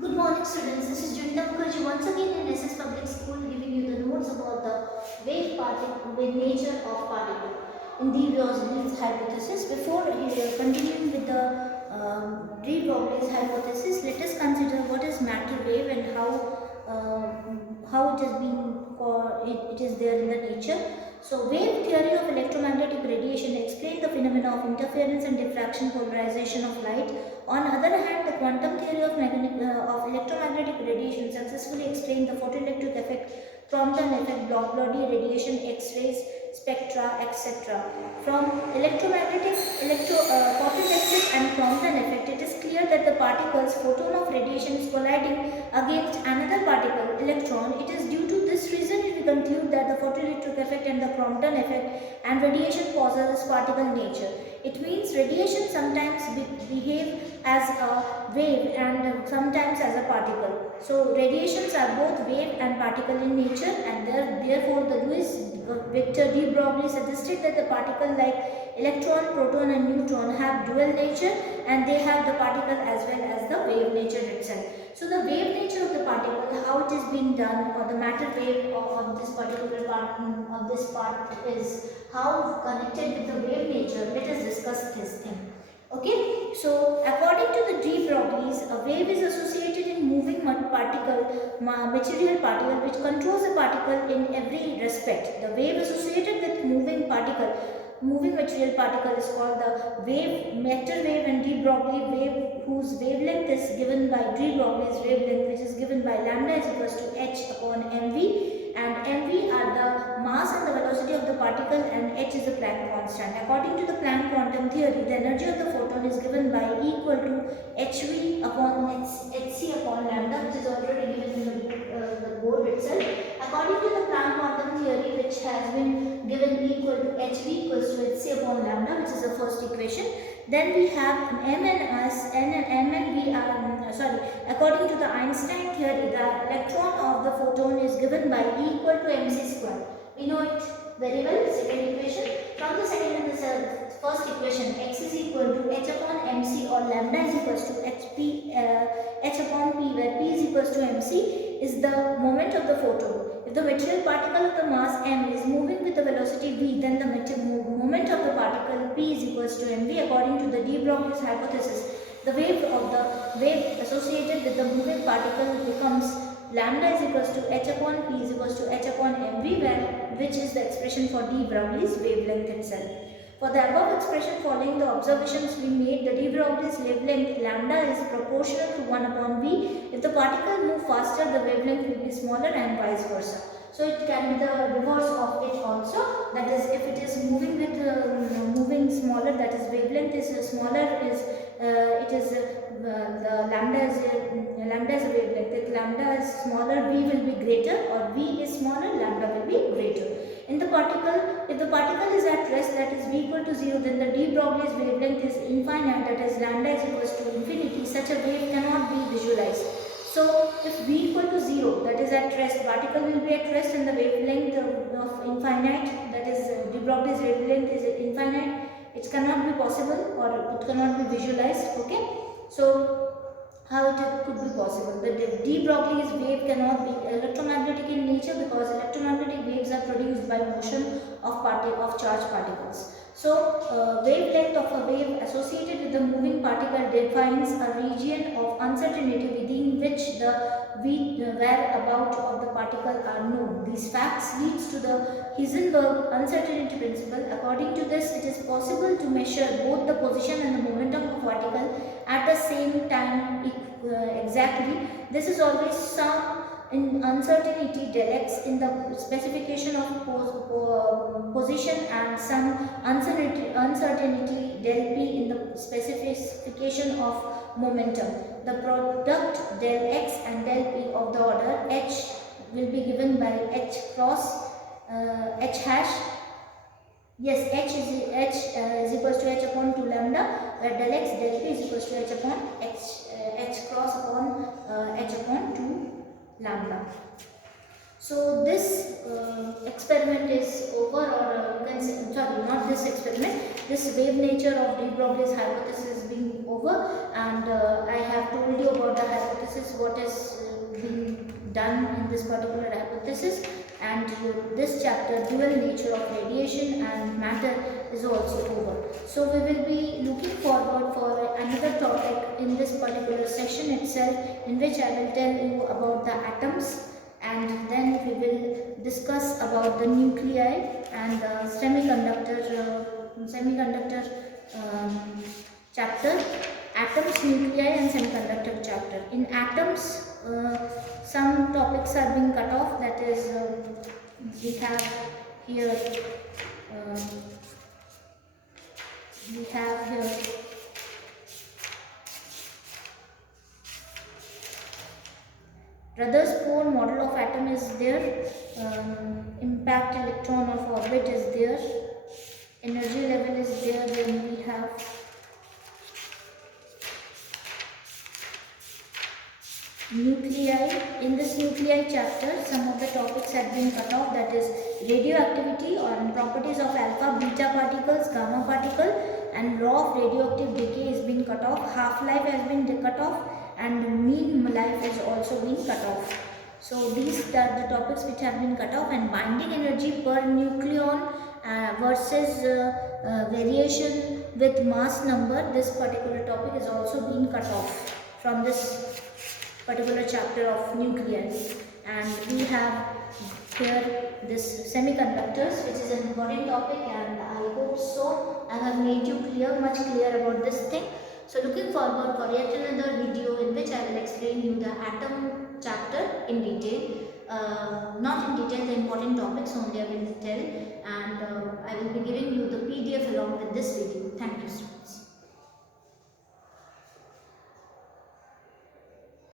Good morning students, this is Junita Mukherjee once again in SS Public School giving you the notes about the wave nature of particle in de Broglie's hypothesis. Before continuing with the de Broglie's hypothesis, let us consider what is matter wave and how it has been it is there in the nature. So, wave theory of electromagnetic radiation explains the phenomena of interference and diffraction polarization of light. On the other hand, the quantum theory of electromagnetic radiation successfully explained the photoelectric effect, Crompton effect, black body radiation, X-rays, spectra, etc. From photoelectric and Crompton effect, it is clear that the particle's photon of radiation is colliding against another particle, electron. It is due to this reason we conclude that the photoelectric effect and the Crompton effect and radiation possess particle nature. It means radiation sometimes behave as a wave and sometimes as a particle. So radiations are both wave and particle in nature, and therefore the Louis Victor de Broglie suggested that the particle like electron, proton and neutron have dual nature, and they have the particle as well as the wave nature itself. So the wave nature of the particle, how it is being done, or the matter wave of this particular part of this part is how connected with the wave nature. Let us discuss this thing. Okay, so according to the de Broglie's, a wave is associated in moving material particle which controls a particle in every respect. The wave associated with moving material particle is called the matter wave, and de Broglie wave whose wavelength is given by de Broglie's wavelength, which is given by lambda is equals to h upon mv, and mv are the mass and the velocity of the particle, and h is the Planck constant. According to the Planck quantum theory, the energy of the photon is given by E equal to hv upon hc upon lambda, which is already given in the board itself. According to the Planck quantum theory, which has been given E equal to hv equals to hc upon lambda, which is the first equation. Then we have m and v are according to the Einstein theory, the electron of the photon is given by E equal to mc square. We know it very well. Second equation. From the second and the first equation, x is equal to h upon mc, or lambda is equals to h upon p, where p is equals to mc is the moment of the photon. If the material particle of the mass m is moving with the velocity v, then the moment of the particle p is equals to mv. According to the de Broglie's hypothesis, the wave associated with the moving particle becomes lambda is equals to h upon p is equals to h upon mv, which is the expression for de Broglie's wavelength itself. For the above expression, following the observations we made, the de Broglie's wavelength lambda is proportional to 1 upon v. If the particle move faster, the wavelength will be smaller, and vice versa. So it can be the reverse of it also. That is, if it is moving with moving smaller, that is wavelength is smaller, is the lambda is a wavelength. If lambda is smaller, v will be greater, or v is smaller, lambda will be greater. In the particle, if the particle is at rest, that is v equal to 0, then the de Broglie's wavelength is infinite, that is lambda is equals to infinity. Such a wave cannot be visualized. So, if v equal to 0, that is at rest, particle will be at rest, and the wavelength of infinite, that is de Broglie's wavelength is infinite, it cannot be possible, or it cannot be visualized. Okay, so how it could be possible? The de Broglie's wave cannot be electromagnetic in nature, because electromagnetic waves are produced by motion of charged particles. So, wavelength of a wave associated with the moving particle defines a region of uncertainty within which the whereabouts of the particle are known. These facts leads to the Heisenberg uncertainty principle. According to this, it is possible to measure both the position and the momentum of a particle at the same time exactly. This is always some in uncertainty del x in the specification of position, and some uncertainty del p in the specification of momentum. The product del x and del p of the order h will be given by h cross h hash. Yes, h is equals to h upon 2 lambda, where del x del p is equals to h upon h cross upon h upon 2 lambda. So this experiment is over, or you can say, sorry, not this experiment, this wave nature of de Broglie's hypothesis is being over, and I have told you about the hypothesis this is what is being done in this particular hypothesis, and this chapter, dual nature of radiation and matter, is also over. So we will be looking forward for another topic in this particular section itself, in which I will tell you about the atoms, and then we will discuss about the nuclei and the semiconductor chapter, atoms, nuclei and semiconductor chapter. In atoms, some topics are being cut off, that is we have here uh, we have here Rutherford's Bohr model of atom is there, impact electron of orbit is there, energy level is there, then we have nuclei. In this nuclei chapter, some of the topics have been cut off, that is radioactivity or properties of alpha, beta particles, gamma particle, and law of radioactive decay is being cut off, half-life has been cut off, and mean life is also being cut off. So these are the topics which have been cut off, and binding energy per nucleon versus variation with mass number, this particular topic is also being cut off from this particular chapter of nuclei. And we have here this semiconductors, which is an important topic, and I hope so I have made you much clear about this thing. So looking forward for yet another video in which I will explain you the atom chapter in detail. Not in detail, the important topics only I will tell, and I will be giving you the PDF along with this video. Thank you.